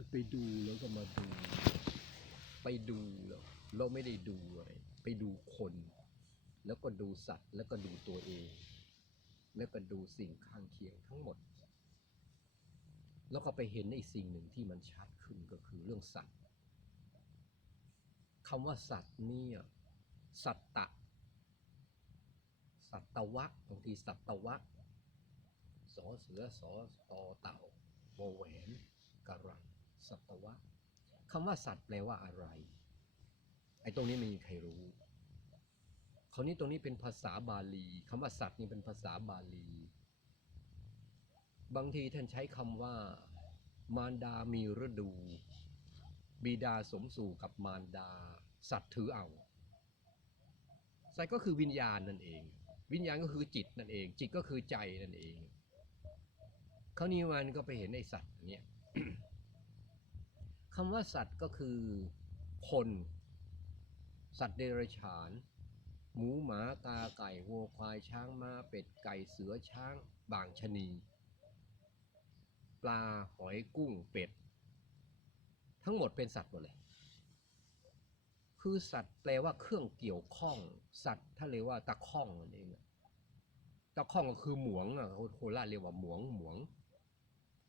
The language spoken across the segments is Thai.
คือไปดูแล้วก็มาดู ไปดูแล้วเราไม่ได้ดูอะไรไปดูคน แล้วก็ดูสัตว์ แล้วก็ดูตัวเอง แล้วก็ดูสิ่งข้างเคียงทั้งหมด แล้วก็ไปเห็นในสิ่งหนึ่งที่มันชัดขึ้นก็คือเรื่องสัตว์คำว่าสัตว์เนี่ยสัตตะ สัตวะบางทีสัตวะสอเสือสอตอเต่าวแหวนกระรัน สัตวะคำว่าสัตว์แปลว่าอะไร ไอ้ตรงนี้ไม่มีใครรู้คราวนี้ตรงนี้เป็นภาษาบาลีคำว่าสัตว์นี่เป็นภาษาบาลี บางทีท่านใช้คำว่า มารดามีฤดู บิดาสมสู่กับมารดา สัตว์ถือเอาสัตว์ก็คือวิญญาณนั่นเอง วิญญาณก็คือจิตนั่นเอง จิตก็คือใจนั่นเอง คราวนี้มันก็ไปเห็นในสัตว์เนี่ย คำว่าสัตว์ก็คือ คน สัตว์เดรัจฉาน หมูหมากาไก่วัวควายช้างม้าเป็ดไก่เสือช้างบางชนีปลาหอยกุ้งเป็ด ทั้งหมดเป็นสัตว์หมดเลย คือสัตว์แปลว่าเครื่องเกี่ยวข้อง สัตว์ถ้าเรียกว่าตะข้องนั่นเองตะข้องก็คือหมวงอะโคราชเรียกว่าหมวงหมวง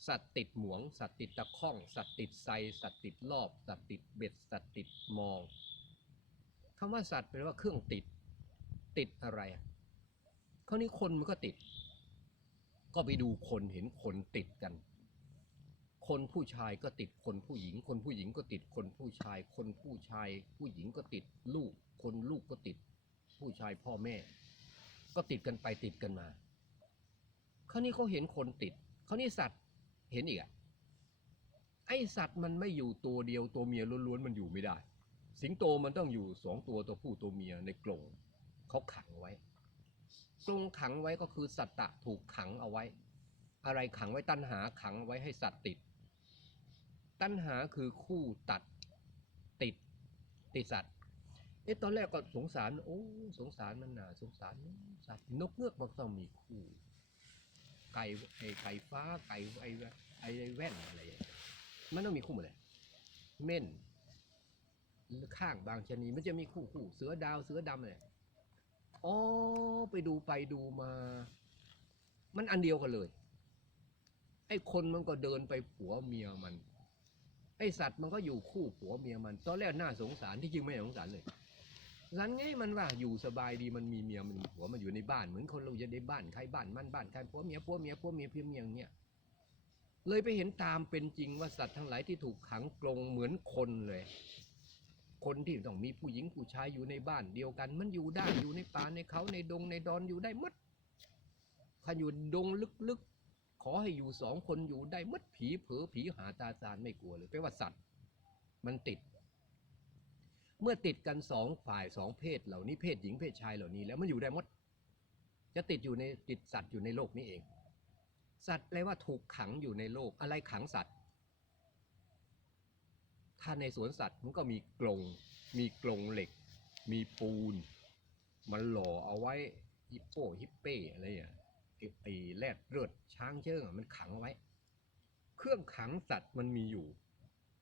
สัตว์ติดหมวง สัตว์ติดตะข้อง สัตว์ติดไซสัตว์ติดรอบ สัตว์ติดเบ็ด สัตว์ติดมองคำว่าสัตว์แปลว่าเครื่องติด ติดอะไรอะคราวนี้คนมันก็ติด ก็ไปดูคนเห็นคนติดกัน คนผู้ชายก็ติดคนผู้หญิง คนผู้หญิงก็ติดคนผู้ชาย คนผู้ชาย ผู้หญิงก็ติดลูก คนลูกก็ติด ผู้ชายพ่อแม่ ก็ติดกันไปติดกันมาคราวนี้เขาเห็นคนติดคราวนี้สัตว์ เห็นอีกอะไอสัตว์มันไม่อยู่ตัวเดียวตัวเมียล้วนๆมันอยู่ไม่ได้ สิงโตมันต้องอยู่สองตัวตัวผู้ตัวเมียในกรงเขาขังไว้กรงขังไว้ก็คือสัตตะถูกขังเอาไว้ อะไรขังไว้ตัณหาขังไว้ให้สัตว์ติด ตัณหาคือคู่ตัดติดติดสัตว์เอ๊ะตอนแรกก็สงสารโอ้สงสารมันน่ะสงสารสัตว์นกเงือกมันต้องมีคู่ ไก่ไอ้ไก่ฟ้าไก่ไอ้ไอ้ไอแว่นอะไรอย่างเงี้ยมันต้องมีคู่หมดเลยเม่นข้างบางชะนีมันจะมีคู่คู่เสือดาวเสือดำเลยอ๋อไปดูไปดูมา มันอันเดียวกันเลย ไอ้คนมันก็เดินไปผัวเมียมัน ไอ้สัตว์มันก็อยู่คู่ผัวเมียมัน ตอนแรกน่าสงสารที่จริงไม่สงสารเลย สันไงมันว่าอยู่สบายดีมันมีเมียมันมีผัวมันอยู่ในบ้านเหมือนคนเราจะได้บ้านใครบ้านมันบ้านใครผัวเมียผัวเมียผัวเมียเพียงเมียอย่างเงี้ยเลยไปเห็นตามเป็นจริงว่าสัตว์ทั้งหลายที่ถูกขังกรงเหมือนคนเลย คนที่ต้องมีผู้หญิงผู้ชายอยู่ในบ้านเดียวกัน มันอยู่ได้อยู่ในป่าในเขาในดงในดอนอยู่ได้มดถ้าอยู่ดงลึกๆ ขอให้อยู่สองคนอยู่ได้มดผีเผอผีหาตาจานไม่กลัวเลยแปลว่าสัตว์ มันติด เมื่อติดกันสองฝ่ายสองเพศเหล่านี้เพศหญิงเพศชายเหล่านี้แล้วมันอยู่ได้หมด จะติดอยู่ในติดสัตว์อยู่ในโลกนี้เอง สัตว์แปลว่าถูกขังอยู่ในโลกอะไรขังสัตว์ ถ้าในสวนสัตว์มันก็มีกรงมีกรงเหล็ก มีปูน มันหล่อเอาไว้ฮิปโปฮิปเป้อะไรอะไอ้ไอ้แรดเลือดช้างเชิงอมันขังเอาไว้ เครื่องขังสัตว์มันมีอยู่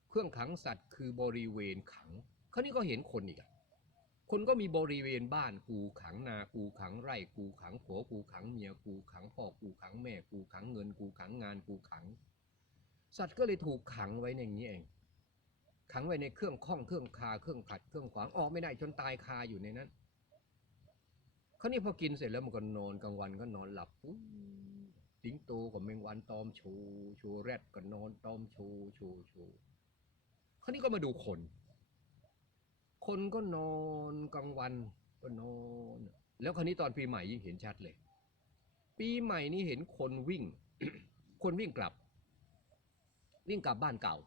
เครื่องขังสัตว์คือบริเวณขัง ครานี้ก็เห็นคนอีกอะคนก็มีบริเวณบ้านกูขังนากูขังไร่กูขังผัวกูขังเมียกูขังพ่อกูขังแม่กูขังเงินกูขังงานกูขัง สัตว์ก็เลยถูกขังไว้ในอย่างนี้เอง ขังไว้ในเครื่องข้องเครื่องคาเครื่องขัดเครื่องขวางออกไม่ได้จนตายคาอยู่ในนั้นครานี้พอกินเสร็จแล้วมันก็นอนกลางวันก็นอนหลับปุ๊บสิงโตกับแมงวันตอมโชว์โชว์แรดก็นอนตอมโชว์โชว์โชว์ครานี้ก็มาดูคน คนก็นอนกลางวันก็นอน แล้วคราวนี้ตอนปีใหม่ยิ่งเห็นชัดเลย ปีใหม่นี้เห็นคนวิ่ง คนวิ่งกลับ วิ่งกลับบ้านเก่า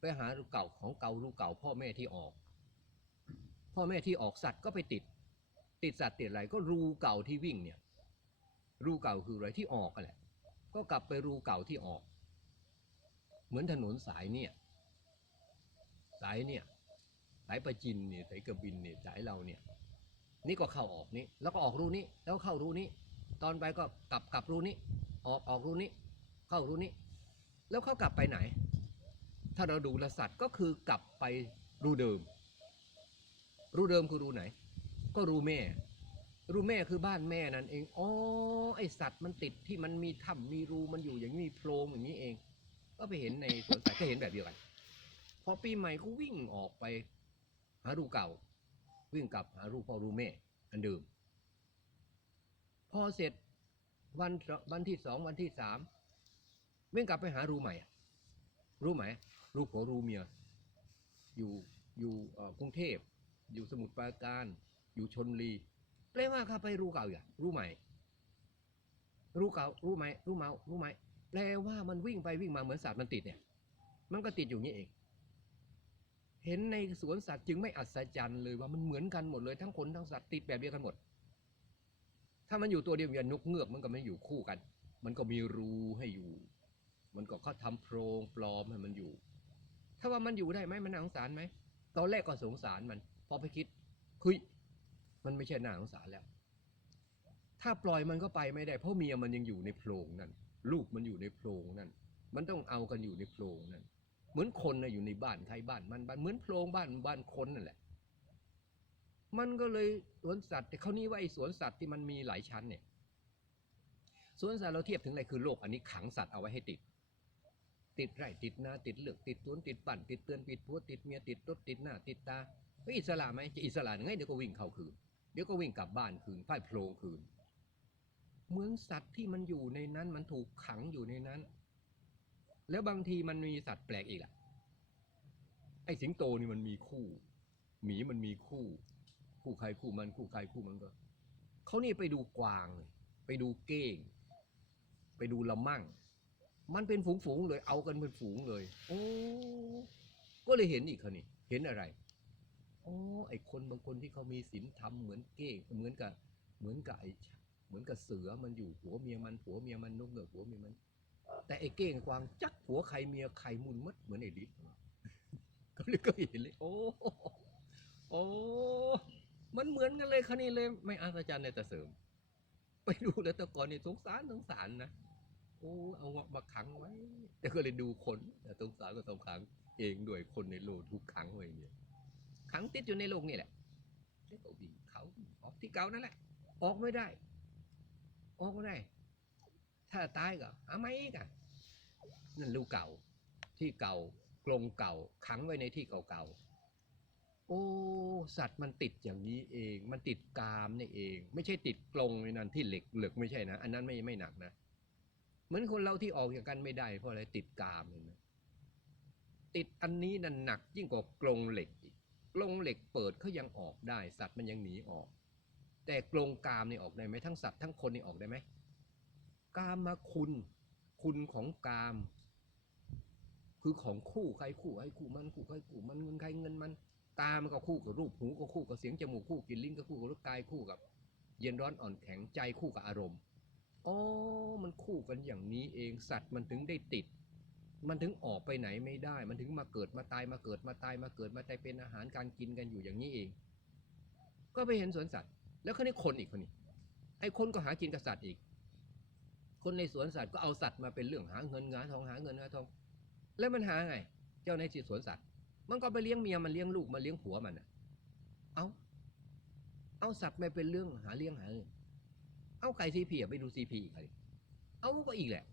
ไปหารูเก่าของเก่ารูเก่า พ่อแม่ที่ออก พ่อแม่ที่ออกสัตว์ก็ไปติด ติดสัตว์ติดอะไรก็รูเก่าที่วิ่งเนี่ย รูเก่าคืออะไรที่ออกกันแหละก็กลับไปรูเก่าที่ออก เหมือนถนนสายเนี่ย สายเนี่ย สายประจินเนี่ยสายกระบินเนี่ยสายเราเนี่ยนี่ก็เข้าออกนี้แล้วก็ออกรูนี้แล้วเข้ารูนี้ ตอนไปก็กลับกลับรูนี้ ออกออกรูนี้ เข้ารูนี้ แล้วเข้ากลับไปไหน ถ้าเราดูแลสัตว์ก็คือกลับไปรูเดิม รูเดิมคือรูไหน ก็รูแม่ รูแม่คือบ้านแม่นั่นเองอ๋อไอสัตว์มันติดที่มันมีถ้ำมีรูมันอยู่อย่างนี้มีโพรงอย่างนี้เอง ก็ไปเห็นในสวนสัตว์ก็เห็นแบบเดียวกันพอปีใหม่ก็วิ่งออกไป หารูเก่า วิ่งกลับหารูพ่อรูแม่อันเดิมพอเสร็จวันวันที่สองวันที่สามวิ่งกลับไปหารูใหม่ รู้ไหมรูผัวรูเมียอยู่อยู่กรุงเทพ อยู่สมุทรปราการ อยู่ชนบุรีแปลว่าข้าไปรู้เก่าอย่ารู้ใหม่ รู้เก่ารู้ไหม่รู้เมารู้ไหม่แปลว่ามันวิ่งไปวิ่งมาเหมือนสัตว์มันติดเนี่ย มันก็ติดอยู่นี้เอง เห็นในสวนสัตว์จึงไม่อัศจรรย์เลยว่ามันเหมือนกันหมดเลยทั้งคนทั้งสัตว์ติดแบบเดียวกันหมด ถ้ามันอยู่ตัวเดียวอย่างนกเงือกมันก็ไม่อยู่คู่กัน มันก็มีรูให้อยู่ มันก็เขาทำโพรงปลอมให้มันอยู่ ถ้าว่ามันอยู่ได้ไหมมันน่าสงสารไหมตอนแรกก็สงสารมัน พอไปคิดเฮ้ยมันไม่ใช่น่าสงสารแล้ว ถ้าปล่อยมันก็ไปไม่ได้ เพราะเมียมันยังอยู่ในโพรงนั่นลูกมันอยู่ในโพรงนั่นมันต้องเอากันอยู่ในโพรงนั่น เหมือนคนนะอยู่ในบ้านใครบ้านมันบ้านเหมือนโพรงบ้านบ้านคนนั่นแหละ มันก็เลยสวนสัตว์แต่เขานี่ว่าไอ้สวนสัตว์ที่มันมีหลายชั้นเนี่ยสวนสัตว์เราเทียบถึงอะไรคือโลกอันนี้ขังสัตว์เอาไว้ให้ติด ติดไร่ติดนาติดเลือกติดสวนติดปั่นติดเตือนติดพัวติดเมียติดรถติดหน้าติดตาเฮ้ยอิสระไหมจะอิสระไงเดี๋ยวก็วิ่งเข้าคืนเดี๋ยวก็วิ่งกลับบ้านคืนพ่ายโพรงคืน เหมือนสัตว์ที่มันอยู่ในนั้นมันถูกขังอยู่ในนั้น แล้วบางทีมันมีสัตว์แปลกอีกล่ะ ไอ้สิงโตนี่มันมีคู่ หมีมันมีคู่ คู่ใครคู่มันคู่ใครคู่มันก็ เขานี่ไปดูกวางไปดูเก้ง ไปดูละมั่ง มันเป็นฝูงๆเลย เอากันเป็นฝูงเลย โอ้ก็เลยเห็นอีกคนนี่เห็นอะไรอ๋อไอ้คนบางคนที่เขามีศีลธรรมเหมือนเก้งเหมือนกับเหมือนกับไอ้เหมือนกับเสือมันอยู่ผัวเมียมันผัวเมียมันนกเหงือกผัวเมียมัน แต่ไอ้เก้งกวางจักผัวใครเมียใครมุนมัดเหมือนไอ้ลิศก็เลยก็เห็นเลย โอ้โอ้มันเหมือนกันเลยคันนี้เลย ไม่อัศจรรย์ในแต่เสริม ไปดูแล้วแตะก่อนนี่สงสารสงสารนะโอ้เอามาขังไว้ แต่ก็เลยดูคนแต่สงสารก็ต้องขังเองด้วยคนในโลกทุกขังไว้เนี่ยขังติดอยู่ในโลกนี่แหละแล้วก็วิ่งเขาออกที่เก่านั่นแหละ ออกไม่ได้ ออกไม่ได้ ถ้าตายก็หาไม่อีกอะนั่นลูกเก่า ที่เก่ากรงเก่าขังไว้ในที่เก่าๆโอ้สัตว์มันติดอย่างนี้เอง มันติดกามนี่เอง ไม่ใช่ติดกรงในนั้นที่เหล็กเหลือกไม่ใช่นะ อันนั้นไม่ไม่หนักนะเหมือนคนเราที่ออกจากกันไม่ได้ เพราะอะไรติดกามเห็นไหมติดอันนี้นั่นหนักยิ่งกว่ากรงเหล็กอีกกรงเหล็กเปิดเขายังออกได้ สัตว์มันยังหนีออก แต่กรงกามนี่ออกได้ไหมทั้งสัตว์ทั้งคนนี่ออกได้ไหม กามมาคุณ คุณของกาม คือของคู่ใครคู่ใครคู่มันคู่ใครคู่มันเงินใครเงินมัน ตามันก็คู่กับรูปหูก็คู่กับเสียงจมูกคู่กินลิ้นก็คู่กับรสกายคู่กับ เย็นร้อนอ่อนแข็งใจคู่กับอารมณ์อ๋อมันคู่กันอย่างนี้เองสัตว์มันถึงได้ติด มันถึงออกไปไหนไม่ได้ มันถึงมาเกิดมาตายมาเกิดมาตายมาเกิดมาตายเป็นอาหารการกินกันอยู่อย่างนี้เอง ก็ไปเห็นสวนสัตว์ แล้วคนนี้คนอีกคนนี้ไอ้คนก็หากินกับสัตว์อีก คนในสวนสัตว์ก็เอาสัตว์มาเป็นเรื่องหาเงินหาทองหาเงินหาทอง แล้วมันหาไง เจ้าในสวนสัตว์ มันก็ไปเลี้ยงเมียมันเลี้ยงลูกมันเลี้ยงผัวมันเอาเอาสัตว์ม่เป็นเรื่องหาเลี้ยงหาเงินเอาไก่ซีพีไปดูซีพีอีกเลยเอาก็อีกแหละ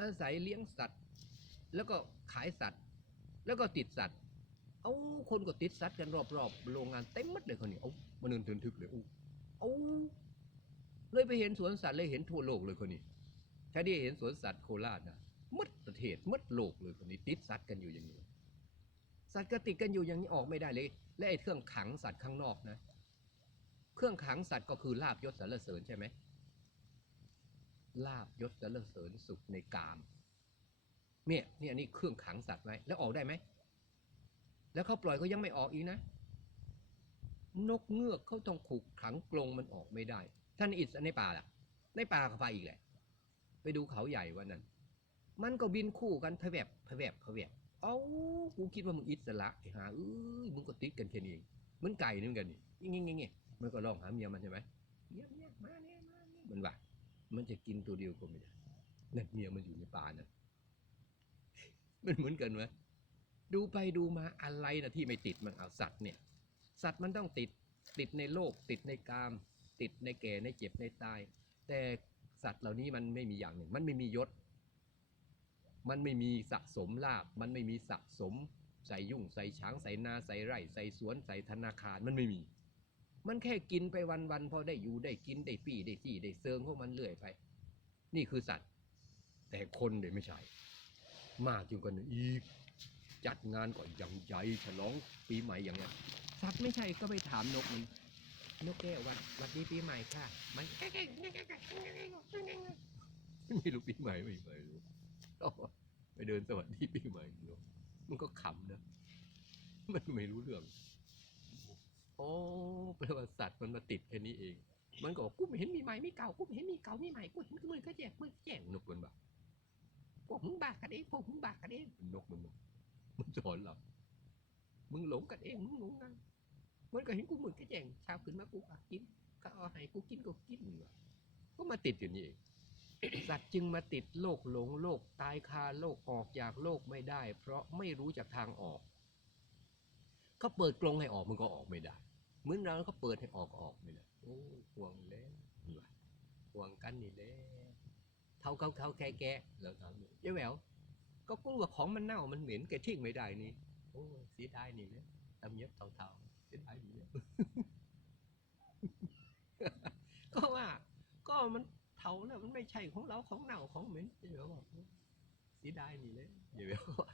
อาศัยเลี้ยงสัตว์ แล้วก็ขายสัตว์ แล้วก็ติดสัตว์ เอาคนก็ติดสัตว์กันรอบๆโรงงานเต็มหมดเลยคนนี้เอามันเนินทึนทึกเลยอู้เอา เลยไปเห็นสวนสัตว์เลยเห็นทั่วโลกเลยคนนี้แค่ที่เห็นสวนสัตว์โคราชนะมดประเทศมดโลกเลยคนนี้ติดสัตว์กันอยู่อย่างนี้ สัตว์ก็ติดกันอยู่อย่างนี้ออกไม่ได้เลย และไอ้เครื่องขังสัตว์ข้างนอกนะ เครื่องขังสัตว์ก็คือลาบยศสรรเสริญใช่ไหมลาบยศสรรเสริญสุขในกาม เนี่ยเนี่ยนี่เครื่องขังสัตว์ไว้แล้วออกได้ไหมแล้วเขาปล่อยเขายังไม่ออกอีกนะนกเงือกเขาต้องขุกขังกรงมันออกไม่ได้ ท่านอิสในป่าล่ะ ในป่าก็ไปอีกแหละ ไปดูเขาใหญ่วันนั้น มันก็บินคู่กันพะแวบพะแวบพะแวบเอ้ากูคิดว่ามึงอิสระไอ้ห่าเอ้ยมึงก็ติดกันแค่นี้เองเหมือนไก่นี่เหมือนกันนี่งี้งี้งี้มันก็ร้องหาเมียมันใช่ไหมเมียเมียมาเนี่ยมาเนี่ยมันว่ามันจะกินตัวเดียวก็ไม่ได้นั่นเมียมันอยู่ในป่านะมันเหมือนกันไหมดูไปดูมาอะไรนะที่ไม่ติดมันเอาสัตว์เนี่ย สัตว์มันต้องติดติดในโลกติดในกาม ติดในแก่ในเจ็บในตาย แต่สัตว์เหล่านี้มันไม่มีอย่างหนึ่ง มันไม่มียศ มันไม่มีสะสมลาบ มันไม่มีสะสม ใส่ยุ่งใส่ช้างใส่นาใส่ไร่ใส่สวนใส่ธนาคารมันไม่มี มันแค่กินไปวันๆพอได้อยู่ได้กินได้ปีได้ที่ได้เซิงพวกมันเรื่อยไป นี่คือสัตว์ แต่คนเดี๋ยวไม่ใช่ มากยิ่งกันอีกจัดงานก่อนอย่างใหญ่ฉลองปีใหม่อย่างเงี้ยสัตว์ไม่ใช่ก็ไปถามนกมัน นกแก้ววันวันนี้ปีใหม่ค่ะ มันไม่รู้ปีใหม่ไม่ไม่รู้ไปเดินสวัสดีปีใหม่เนอะมันก็ขำนะมันไม่รู้เรื่องโอ้แปลว่าสตว์มันมาติดแค่นี้เอง มันก็บกูไม่เห็นมีใหม่ไมีเก่ากูไม่เห็นมีเก่ามีใหม่กูเห็นมือก็แจกมือก็แจกนกมันแบบพวกมึงบากกันเองพวกมึงบากกันเองนกมันมันสอนเรามึงหลงกันเองมึงหลงกัน มันก็เห็นกูมือก็แจกเช้าขึ้นมากูก็กินก็เอาให้กูกินก็กินก็มาติดอยู่นี่ สัตว์จึงมาติดโลกหลงโลกตายคาโลกออกจากโลกไม่ได้ เพราะไม่รู้จักทางออกเขาเปิดกรงให้ออกมันก็ออกไม่ได้เหมือนเราเขาเปิดให้ออกก็ออกไม่ได้โอ้ห่วงแล้วห่วงกันนี่แหละเท่าเขาเท่าแก่แก่แล้วถามอย่าแหววก็กลัวของมันเน่ามันเหม็นแกทิ้งไม่ได้นี่โอ้เสียดายนี่เลยตำเย็บเท่าๆ สียดายนี่เลยก็ว่า ก็มันเท่าแล้วมันไม่ใช่ของเราของเน่าของเหม็นยายแหวบอกเสียดายนี่เลยยายแหววว่า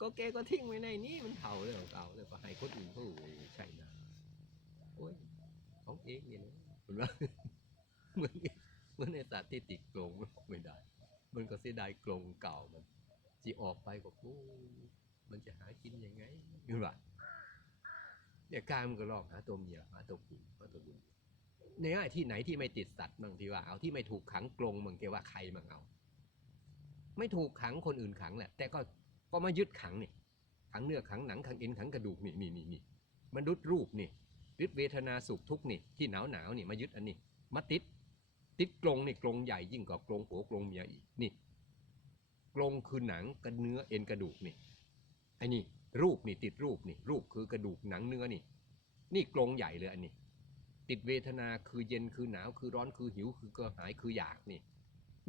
ก็แกก็ทิ้งไว้ในนี้มันเท่าเลยของเก่าเลยก็ให้คนอื่นเขาใช่นะโอ้ยของเองเนี่ยนะเหมือนว่าเหมือนเหมือนในสัตว์ที่ติดกรงมันออกไม่ได้ มันก็เสียดายกรงเก่ามันจีออกไปก็โอ้มันจะหากินยังไงเห็นปะ เนี่ยกายมันก็ลองหาตัวเมียหาตัวผู้หาตัวลูกเนี่ยที่ไหนที่ไม่ติดสัตว์บางทีว่าเอาที่ไม่ถูกขังกรงมึงแกว่าใครมังเอา ไม่ถูกขังคนอื่นขังแหละ แต่ก็ก็มายึดขังนี่ขังเนื้อขังหนังขังเอ็นขังกระดูกนี่นี่นี่นี่มันยึดรูปนี่ยึดเวทนาสุขทุกข์นี่ที่หนาวหนาวนี่มายึดอันนี้มาติดติดกรงนี่กรงใหญ่ยิ่งกว่ากรงผัวกรงเมียอีกนี่กรงคือหนังกับเนื้อเอ็นกระดูกนี่ไอ้นี่ รูปนี่ติดรูปนี่รูปคือกระดูกหนังเนื้อนี่ นี่กรงใหญ่เลยอันนี้ ติดเวทนาคือเย็นคือหนาวคือร้อนคือหิวคือกระหายคืออยากนี่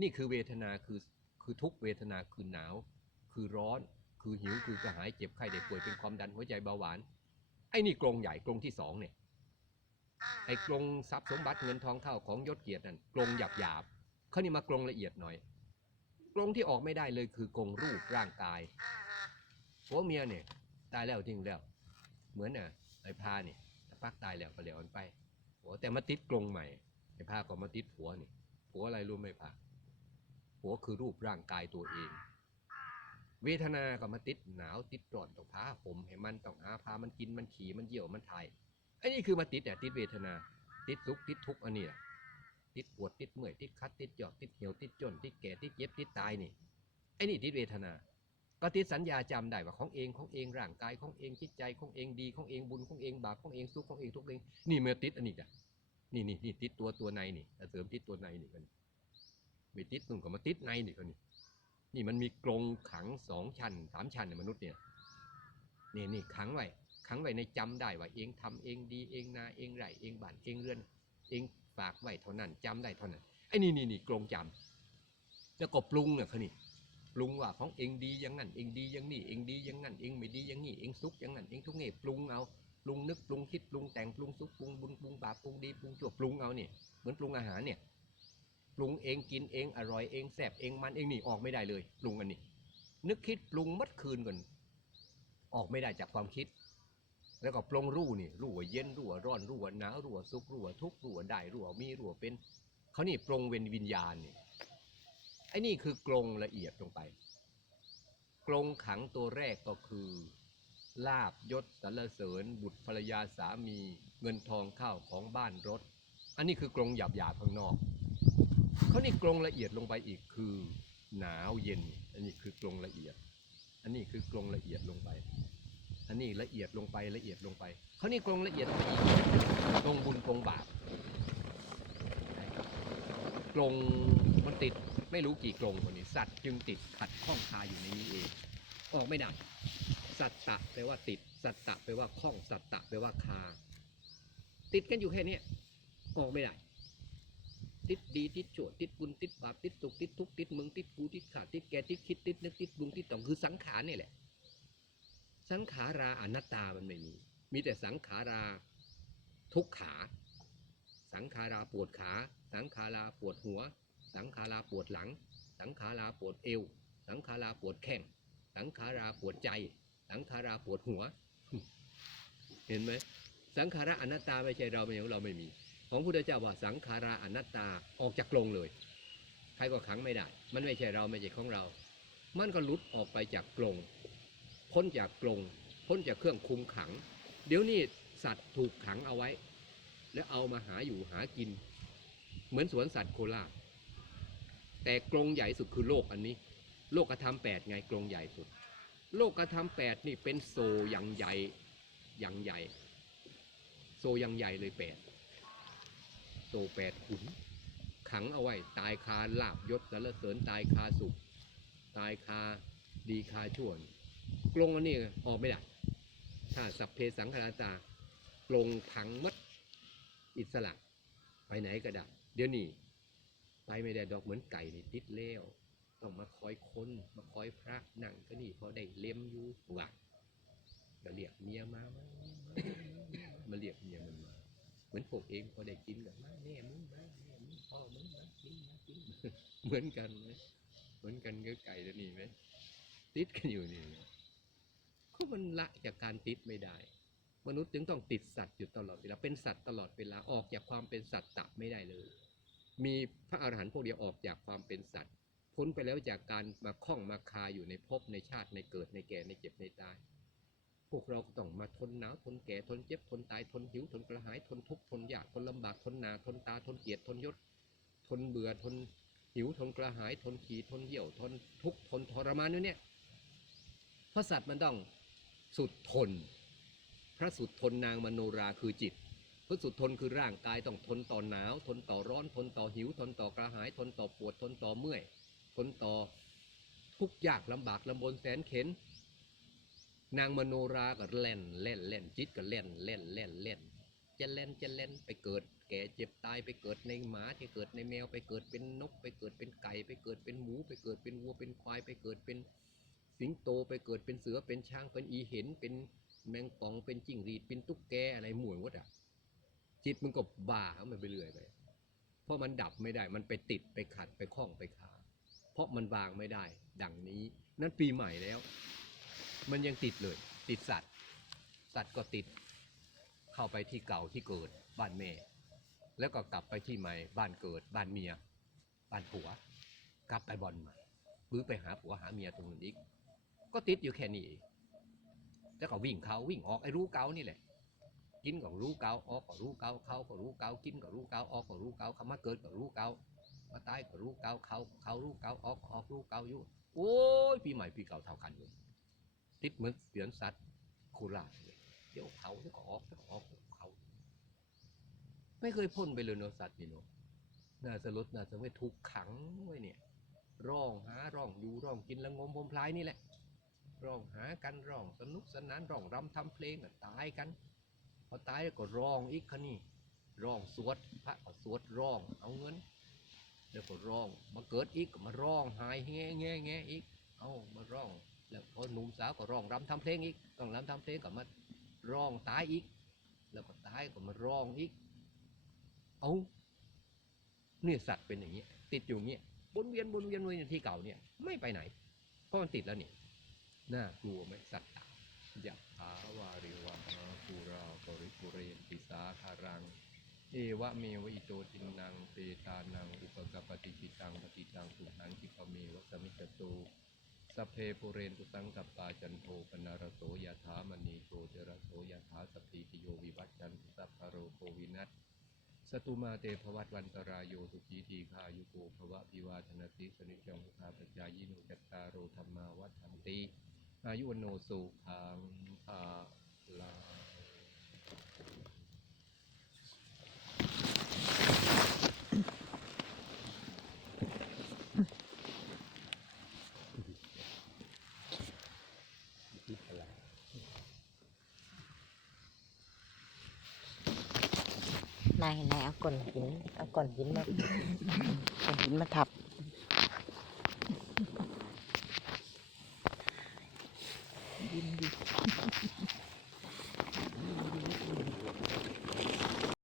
นี่คือเวทนาคือคือทุกเวทนาคือหนาว คือร้อนคือหิวคือกระหายเจ็บไข้ได้ป่วยเป็นความดันหัวใจเบาหวาน ไอ้นี่กรงใหญ่กรงที่สองเนี่ยไอ้กรงทรัพย์สมบัติเงินทองเข้าของยศเกียรตินั่นกรงหยาบหยาบเขานี่มากรงละเอียดหน่อยกรงที่ออกไม่ได้เลยคือกรงรูปร่างกาย ผัวเมียเนี่ยตายแล้วจริงแล้ว เหมือนน่ะไอ้พาเนี่ยพักตายแล้วก็แล้วมันไปโอ้แต่มาติดกรงใหม่ไอ้พาก็มาติดผัวนี่ผัวอะไรรู้ไหมพาผัวคือรูปร่างกายตัวเอง เวทนาก็มาติดหนาวติดร้อนต้องพาผมให้มันต้องหาพามันกินมันขี่มันเยี่ยวมันถ่ายไอ้นี่คือมาติดเนี่ยติดเวทนา ติดทุกติดทุกอันนี้ติดปวดติดเมื่อยติดคัดติดหยอกติดเหี่ยวติดจนติดแก่ติดเย็บติดตายนี่ไอ้นี่ติดเวทนา ก็ติดสัญญาจำได้ว่าของเองของเองร่างกายของเองจิตใจของเองดีของเองบุญของเองบาปของเองสุขของเองทุกเองนี่เมันติดอันนี้จ้ะนี่นี่นี่ติดตัวตัวในนี่เสริมติดตัวในนี่กันไม่ติดนุ่นก็มาติดในนี่กันนี่นี่มันมีกรงขังสองชั้นสามชั้นในมนุษย์เนี่ยนี่นี่ขังไว้ขังไว้ในจำได้ว่าเองทำเองดีเองนาเองไรเองบ้านเองเรือน เองฝากไว้เท่านั้นจำได้เท่านั้นไอ้นี่นี่นี่กรงจำแล้วก็ปรุงเนี่ยเขานี่ ปรุงว่าของเองดีอย่างนั้นเองดีอย่างนี้เองดีอย่างนั้นเองไม่ดีอย่างนี้เองสุขอย่างนั้นเองทุกเงี้ปรุงเอาปรุงนึกปรุงคิดปรุงแต่งปรุงสุขปรุงบุญปรุงบาปปรุงดีปรุงชั่วปรุงเอาเนี่ยเหมือนปรุงอาหารเนี่ยปรุงเองกินเองอร่อยเองแซ่บเองมันเองนี่ออกไม่ได้เลย ปรุงอันนี้ นึกคิดปรุงมัดคืนก่อนออกไม่ได้จากความคิด แล้วก็ปรงรู้นี่รู้ว่าเย็นรู้ว่าร้อนรู้ว่าหนาวรู้ว่าสุขรู้ว่าทุกข์รู้ว่าได้รู้ว่ามีรู้ว่าเป็นเขานี่ปรงเวนวิญญาณเนี่ไอ้นี่คือกรงละเอียดลงไป กรงขังตัวแรกก็คือ ลาบยศสรรเสริญ บุตรภรรยาสามีเงินทองข้าวของบ้านรถ อันนี้คือกรงหยาบหยาบๆข้างนอกเขานี่กรงละเอียดลงไปอีกคือ หนาวเย็น อันนี้คือกรงละเอียด อันนี้คือกรงละเอียดลงไป อันนี้ละเอียดลงไปละเอียดลงไปเขานี่กรงละเอียดไปอีกกรงบุญกรงบาปกรงมันติด ไม่รู้กี่กรงคนนี้สัตว์จึงติดขัดข้องคาอยู่ในนี้เองออกไม่ได้สัตตะแปลว่าติด สัตตะแปลว่าข้องสัตตะแปลว่าคา ติดกันอยู่แค่นี้ออกไม่ได้ ติดดีติดชั่วติดบุญติดบาปติดสุขติดทุกข์ติดมึงติดกูติดขาดติดแกติดคิดติดนึกติดปรุงติดต้องคือสังขารนี่แหละ สังขาราอนัตตามันไม่มี มีแต่สังขาราทุกขา สังขาราปวดขา สังขาราปวดหัว สังขาราปวดหลัง สังขาราปวดเอว สังขาราปวดแข้งสังขาราปวดใจ สังขาราปวดหัว เห็นไหมสังขาราอนัตตาไม่ใช่เราไม่ใช่ของเราไม่มี ของพุทธเจ้าว่าสังขาราอนัตตาออกจากกรงเลย ใครก็ขังไม่ได้ มันไม่ใช่เราไม่ใช่ของเรา มันก็หลุดออกไปจากกรงพ้นจากกรงพ้นจากเครื่องคุมขัง เดี๋ยวนี้สัตว์ถูกขังเอาไว้ แล้วเอามาหาอยู่หากิน เหมือนสวนสัตว์โคราช แต่กรงใหญ่สุดคือโลกอันนี้ โลกกระทำแปดไงกรงใหญ่สุด โลกกระทำแปดนี่เป็นโซอย่างใหญ่อย่างใหญ่ โซอย่างใหญ่เลยแปดโซแปดขุนขังเอาไว้ ตายคาลาบยศสรรเสริญตายคาสุข ตายคาดีคาชั่วกรงอันนี้ออกไม่ได้ถ้าสัพเพสังขาราตากรงพังมัดอิสระไปไหนก็ได้เดี๋ยวนี้ ไปไม่ได้ดอกเหมือนไก่นี่ติดเลี้ยวต้องมาคอยคนมาคอยพระนั่งก็นี่พอได้เลี้ยมอยู่ว่ะมาเรียกเมียมามาเรียกเมียมันมาเหมือนพวกเองพอได้กินกันมาแน่มึงมาแน่มึงพ่อมึงมากินมากินเหมือนกันไหมเหมือนกันกับไก่ตัวนี้ไหมติดกันอยู่นี่ก็มันละจากการติดไม่ได้ มนุษย์จึงต้องติดสัตว์อยู่ตลอดเวลาเป็นสัตว์ตลอดเวลาออกจากความเป็นสัตว์ตะไม่ได้เลย มีพระอรหันต์พวกเดียวออกจากความเป็นสัตว์ พ้นไปแล้วจากการมาคล้องมาคาอยู่ในภพในชาติในเกิดในแก่ในเจ็บในตาย พวกเราต้องมาทนหนาวทนแก่ทนเจ็บทนตายทนหิวทนกระหายทนทุกข์ทนยากทนลำบากทนหนาทนตาทนเกลียดทนยศ ทนเบื่อทนหิวทนกระหายทนขี่ทนเหี่ยวทนทุกข์ทนทรมานอยู่เนี่ยพระสัตว์มันต้องสุดทน พระสุดทนนางมโนราคือจิต พระสุดทนคือร่างกายต้องทนต่อหนาว ทนต่อร้อน ทนต่อหิว ทนต่อกระหาย ทนต่อปวด ทนต่อเมื่อย ทนต่อทุกยากลำบากลำบนแสนเข็น นางมโนราก็เล่นเล่นเล่นจิตก็เล่นเล่นเล่นเล่นจะเล่นจะเล่นไปเกิด แก่เจ็บตายไปเกิดในหมาไปเกิดในแมวไปเกิดเป็นนก ไปเกิดเป็นไก่ไปเกิดเป็นหมูไปเกิดเป็นวัวเป็นควายไปเกิดเป็นสิงโตไปเกิดเป็นเสือเป็นช้างเป็นอีเห็นเป็นแมงป่องเป็นจิ้งหรีดเป็นตุ๊กแกอะไรหมวยหมดอะ จิตมันก็บ้าของมันไปเรื่อยไป เพราะมันดับไม่ได้ มันไปติดไปขัดไปคล้องไปคาเพราะมันวางไม่ได้ ดังนี้ นั่นปีใหม่แล้ว มันยังติดเลย ติดสัตว์ สัตว์ก็ติด เข้าไปที่เก่าที่เกิด บ้านแม่ แล้วก็กลับไปที่ใหม่ บ้านเกิด บ้านเมีย บ้านผัว กลับไปบอลใหม่หรือไปหาผัวหาเมียตรงนั้นอีก ก็ติดอยู่แค่นี้แล้วก็วิ่งเขาวิ่งออกไอ้รู้เกานี่แหละ กินก็รู้เกาออกก็รู้เกาเข้าก็รู้เกากินก็รู้เกาออกก็รู้เกาเขามาเกิดก็รู้เกามาตายก็รู้เกาเขาเขารู้เกาออกออกรู้เกาอยู่โอ้ยปีใหม่ปีเก่าเท่ากันเลยติดเหมือนเสียนสัตว์โคราชเลยเดี๋ยวเขาเดี๋ยวก็ออกเดี๋ยวก็ออกเขาไม่เคยพ้นไปเลยเนอะสัตว์นี่เนอะน่าสลดน่าจะไม่ถูกขังไว้เนี่ยร้องหาร้องอยู่ร้องกินละงมพมพลายนี่แหละร้องหากันร้องสนุกสนานร้องรำทำเพลงตายกัน อตายแล้วก็ร้องอีกคะนี่ร้องสวดพระก็สวดร้องเอาเงินแล้วก็ร้องมาเกิดอีกก็มาร้องหายแง่แง่แง่อีกเอามาร้อง แล้วพอหนุ่มสาวก็ร้องรำทำเพลงอีกต้องรำทำเพลงก็มาร้องตายอีก แล้วก็ตายก็มาร้องอีก เอาเนี่ยสัตว์เป็นอย่างนี้ยติดอยู่เงี้ยวนเวียนวนเวียนวนที่เก่าเนี่ยไม่ไปไหนเพราะมันติดแล้วนี่น่ากลัวไหมสัตว์ตายะถาวาริว ปุเรนติสาคารัง เอวะเมวะอิโตจินนังเปตานัง อุปกปปติจิตังปฏิตังสุหังคิปะเมวะสมิจตุสัเพปุเรนตุสังกัปปาจันโทปนารโสยถามณีโชติระโสยถาสพพีติโยวิวัตจันตุสัพพโรโควินัสสตุมาเตภวัตวันตรายโยสุขีทีคายุโกภวะพิวาธนติสนิจังุทาปจายิโนจัตตารโอธรรมาวัฏันติ อายุวโนสุขังภาลา นายนายเอาก้อนหิน เอาก้อนหินมาก้อนหินมาทับ